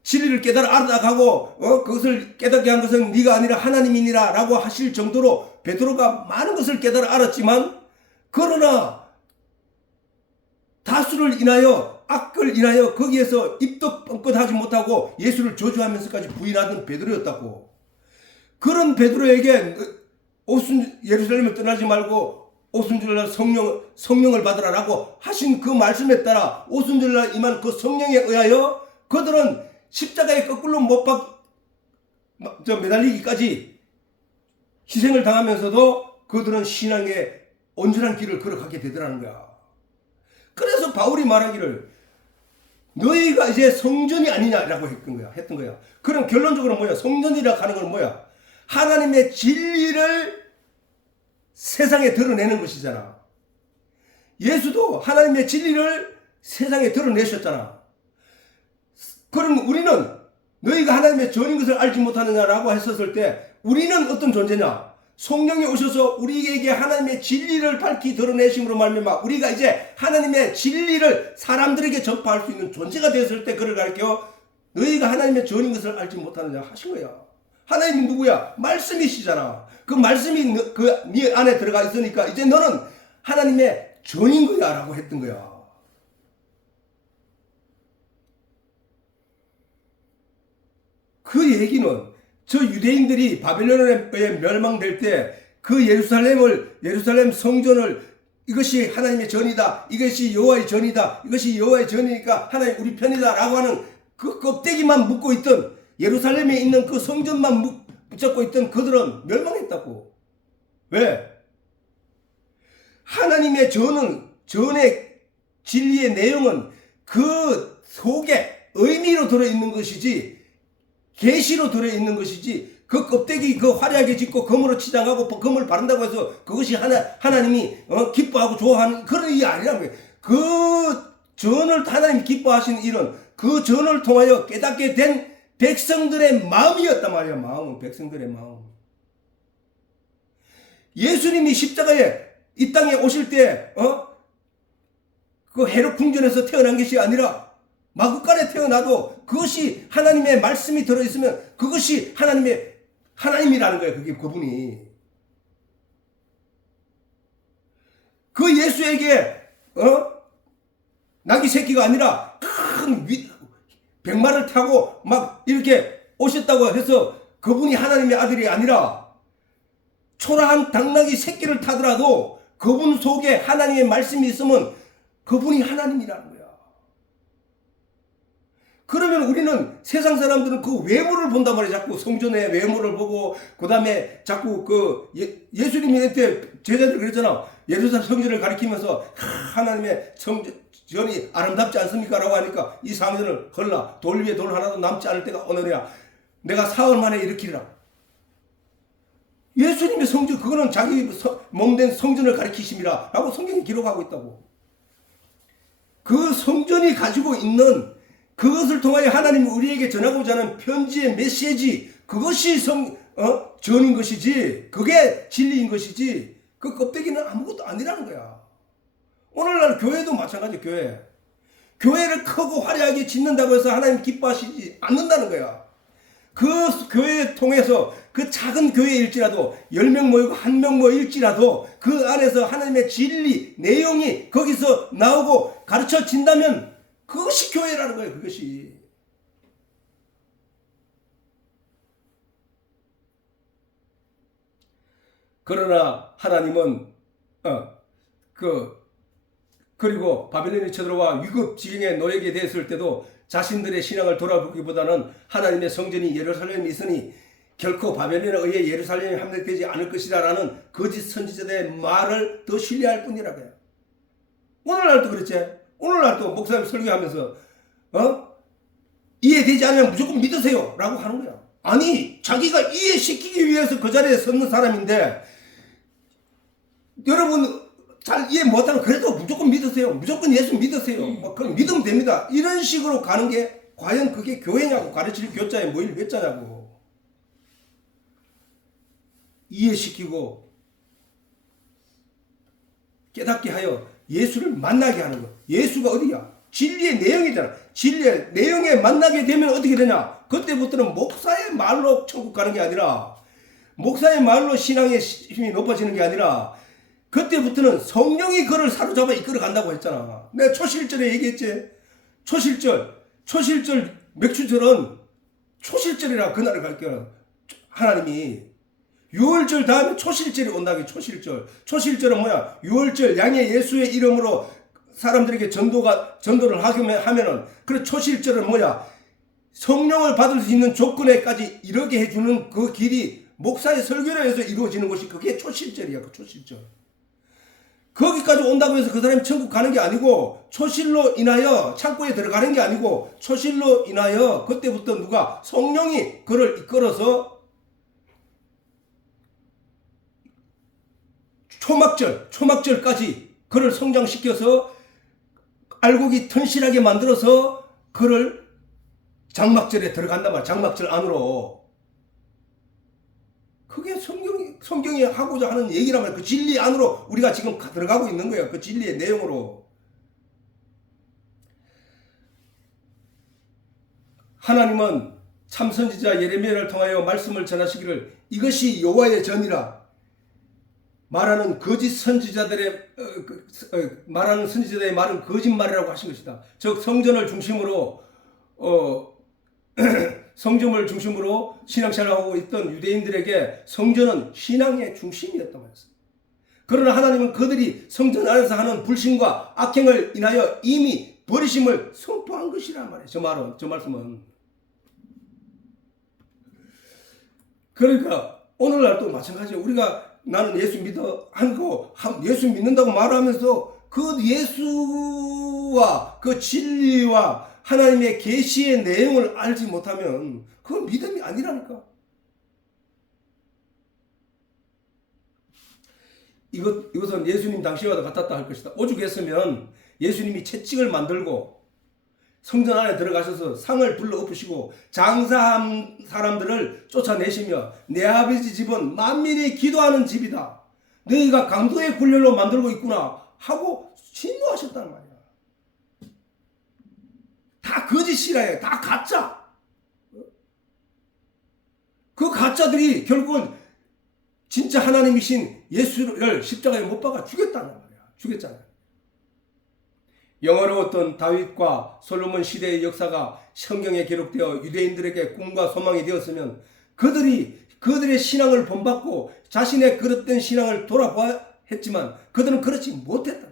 진리를 깨달아 알아가고 그것을 깨닫게 한 것은 네가 아니라 하나님이니라 라고 하실 정도로 베드로가 많은 것을 깨달아 알았지만, 그러나 다수를 인하여 악을 인하여 거기에서 입도 뻥끗하지 못하고 예수를 저주하면서까지 부인하던 베드로였다고. 그런 베드로에게 예루살렘을 떠나지 말고 오순절날 성령을 받으라라고 하신 그 말씀에 따라 오순절날 임한 그 성령에 의하여 그들은 십자가에 거꾸로 매달리기까지 희생을 당하면서도 그들은 신앙의 온전한 길을 걸어가게 되더라는 거야. 그래서 바울이 말하기를 너희가 이제 성전이 아니냐라고 했던 거야. 그럼 결론적으로 뭐야? 성전이라고 하는 건 뭐야? 하나님의 진리를 세상에 드러내는 것이잖아. 예수도 하나님의 진리를 세상에 드러내셨잖아. 그럼 우리는 너희가 하나님의 전인 것을 알지 못하느냐라고 했었을 때 우리는 어떤 존재냐? 성령이 오셔서 우리에게 하나님의 진리를 밝히 드러내심으로 말미암아 우리가 이제 하나님의 진리를 사람들에게 전파할 수 있는 존재가 되었을 때 그를 가르쳐 너희가 하나님의 전인 것을 알지 못하느냐 하신 거야. 하나님이 누구야? 말씀이시잖아. 그 말씀이 네 안에 들어가 있으니까 이제 너는 하나님의 전인 거야 라고 했던 거야. 그 얘기는 저 유대인들이 바벨론에 멸망될 때 그 예루살렘 성전을 이것이 하나님의 전이다, 이것이 여호와의 전이다, 이것이 여호와의 전이니까 하나님 우리 편이다 라고 하는 그 껍데기만 묶고 있던, 예루살렘에 있는 그 성전만 붙잡고 있던 그들은 멸망했다고. 왜? 하나님의 전의 진리의 내용은 그 속에 의미로 들어있는 것이지 계시로 들어있는 것이지 그 껍데기 그 화려하게 짓고 검으로 치장하고 검을 바른다고 해서 그것이 하나님이 기뻐하고 좋아하는 그런 일이 아니라는 거예요. 그 전을 하나님이 기뻐하시는 일은 그 전을 통하여 깨닫게 된 백성들의 마음이었단 말이야. 마음은 백성들의 마음. 예수님이 십자가에 이 땅에 오실 때 그 헤롯 궁전에서 태어난 것이 아니라 마구간에 태어나도 그것이 하나님의 말씀이 들어있으면 그것이 하나님이라는 거예요. 그게 그분이. 그 예수에게 낙이 새끼가 아니라 큰 백마를 타고 막 이렇게 오셨다고 해서 그분이 하나님의 아들이 아니라 초라한 당나귀 새끼를 타더라도 그분 속에 하나님의 말씀이 있으면 그분이 하나님이라는 거야. 그러면 우리는 세상 사람들은 그 외모를 본단 말이야. 자꾸 성전의 외모를 보고 그 다음에 자꾸 예수님이 그때 제자들 그랬잖아. 예루살렘 성전을 가리키면서 하나님의 성전이 아름답지 않습니까? 라고 하니까 이 성전을 헐라 돌 위에 돌 하나도 남지 않을 때가 오늘이야. 내가 사흘 만에 일으키리라. 예수님의 성전, 그거는 자기 몸된 성전을 가리키심이라 라고 성경이 기록하고 있다고. 그 성전이 가지고 있는 그것을 통하여 하나님이 우리에게 전하고자 하는 편지의 메시지, 그것이 전인 것이지, 그게 진리인 것이지, 그 껍데기는 아무것도 아니라는 거야. 오늘날 교회도 마찬가지. 교회를 크고 화려하게 짓는다고 해서 하나님 기뻐하시지 않는다는 거야. 그 교회를 통해서 그 작은 교회일지라도 10명 모이고 1명 모일지라도 그 안에서 하나님의 진리, 내용이 거기서 나오고 가르쳐진다면 그것이 교회라는 거예요. 그것이. 그러나 하나님은 그리고 바벨론이 쳐들어와 위급지경에 놓이게 됐을 때도 자신들의 신앙을 돌아보기보다는 하나님의 성전이 예루살렘에 있으니 결코 바벨론에 의해 예루살렘이 함락되지 않을 것이다 라는 거짓 선지자들의 말을 더 신뢰할 뿐이라고요. 오늘날도 그렇지. 오늘날도 목사님 설교하면서 이해되지 않으면 무조건 믿으세요 라고 하는 거야. 아니, 자기가 이해시키기 위해서 그 자리에 섰는 사람인데 여러분 잘 이해 못하면 그래도 무조건 믿으세요. 무조건 예수 믿으세요. 그럼 믿으면 됩니다. 이런 식으로 가는 게 과연 그게 교회냐고. 가르칠 교자에 뭐일 몇 자냐고. 이해시키고 깨닫게 하여 예수를 만나게 하는 거. 예수가 어디야? 진리의 내용이잖아. 진리의 내용에 만나게 되면 어떻게 되냐? 그때부터는 목사의 말로 천국 가는 게 아니라, 목사의 말로 신앙의 힘이 높아지는 게 아니라, 그때부터는 성령이 그를 사로잡아 이끌어 간다고 했잖아. 내가 초실절에 얘기했지. 초실절 맥주절은 초실절이라 그날을 갈게요. 하나님이 6월절 다음에 초실절이 온다고. 초실절은 뭐야? 6월절 양의 예수의 이름으로 사람들에게 전도를 하면은, 그래 초실절은 뭐야? 성령을 받을 수 있는 조건에까지 이르게 해주는 그 길이 목사의 설교로 해서 이루어지는 것이 그게 초실절이야. 그 초실절. 거기까지 온다고 해서 그 사람이 천국 가는 게 아니고, 초실로 인하여 창고에 들어가는 게 아니고, 초실로 인하여 그때부터 누가? 성령이 그를 이끌어서 초막절까지 그를 성장시켜서 알곡이 튼실하게 만들어서 그를 장막절에 들어간단 말이야. 장막절 안으로. 그게 성경이 하고자 하는 얘기란 말이야. 그 진리 안으로 우리가 지금 들어가고 있는 거야. 그 진리의 내용으로. 하나님은 참선지자 예레미야를 통하여 말씀을 전하시기를 이것이 여호와의 전이라 말하는 거짓 선지자들의 말하는 선지자들의 말은 거짓말이라고 하신 것이다. 즉 성전을 중심으로 성전을 중심으로 신앙생활을 하고 있던 유대인들에게 성전은 신앙의 중심이었단 말이었어요. 그러나 하나님은 그들이 성전 안에서 하는 불신과 악행을 인하여 이미 버리심을 선포한 것이란 말이에요. 저 말씀은. 그러니까 오늘날도 마찬가지예요. 우리가 나는 예수 믿어 예수 믿는다고 말하면서 그 예수와 그 진리와 하나님의 계시의 내용을 알지 못하면 그건 믿음이 아니라니까. 이것은 예수님 당시와도 같았다 할 것이다. 오죽했으면 예수님이 채찍을 만들고 성전 안에 들어가셔서 상을 불러 엎으시고 장사한 사람들을 쫓아내시며 내 아버지 집은 만민이 기도하는 집이다. 너희가 강도의 굴렬로 만들고 있구나 하고 진노하셨단 말이야. 다 거짓이라. 다 가짜. 그 가짜들이 결국은 진짜 하나님이신 예수를 십자가에 못 박아 죽였다는 말이야. 죽였잖아요. 영화로웠던 다윗과 솔로몬 시대의 역사가 성경에 기록되어 유대인들에게 꿈과 소망이 되었으면 그들의 신앙을 본받고 자신의 그릇된 신앙을 돌아보아야 했지만 그들은 그렇지 못했다.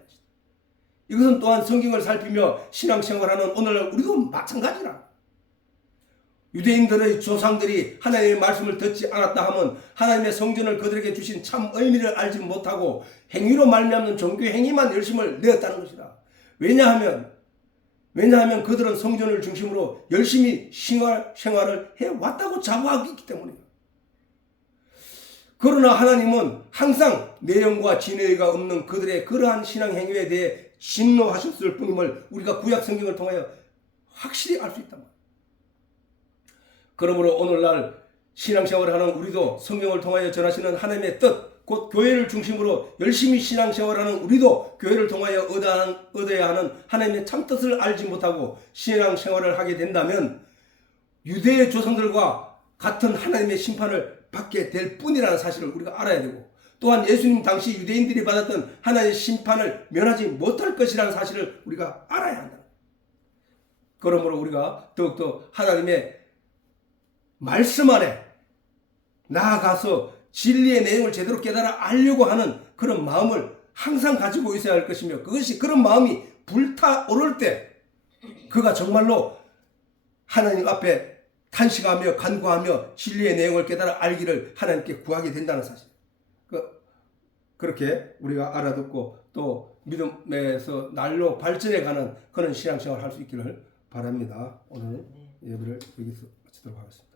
이것은 또한 성경을 살피며 신앙생활하는 오늘날 우리도 마찬가지라. 유대인들의 조상들이 하나님의 말씀을 듣지 않았다 하면 하나님의 성전을 그들에게 주신 참 의미를 알지 못하고 행위로 말미암는 종교 행위만 열심을 내었다는 것이다. 왜냐하면 그들은 성전을 중심으로 열심히 생활을 해왔다고 자부하기 때문이에요. 그러나 하나님은 항상 내용과 진리가 없는 그들의 그러한 신앙 행위에 대해 진노하셨을 뿐임을 우리가 구약 성경을 통하여 확실히 알 수 있단 말이에요. 그러므로 오늘날 신앙생활을 하는 우리도 성경을 통하여 전하시는 하나님의 뜻, 곧 교회를 중심으로 열심히 신앙생활하는 우리도 교회를 통하여 얻어야 하는 하나님의 참뜻을 알지 못하고 신앙생활을 하게 된다면 유대의 조상들과 같은 하나님의 심판을 받게 될 뿐이라는 사실을 우리가 알아야 되고, 또한 예수님 당시 유대인들이 받았던 하나님의 심판을 면하지 못할 것이라는 사실을 우리가 알아야 한다. 그러므로 우리가 더욱더 하나님의 말씀 안에 나아가서 진리의 내용을 제대로 깨달아 알려고 하는 그런 마음을 항상 가지고 있어야 할 것이며, 그것이 그런 마음이 불타오를 때 그가 정말로 하나님 앞에 탄식하며 간구하며 진리의 내용을 깨달아 알기를 하나님께 구하게 된다는 사실. 그렇게 우리가 알아듣고 또 믿음에서 날로 발전해가는 그런 신앙생활을 할 수 있기를 바랍니다. 오늘 예배를 여기서 마치도록 하겠습니다.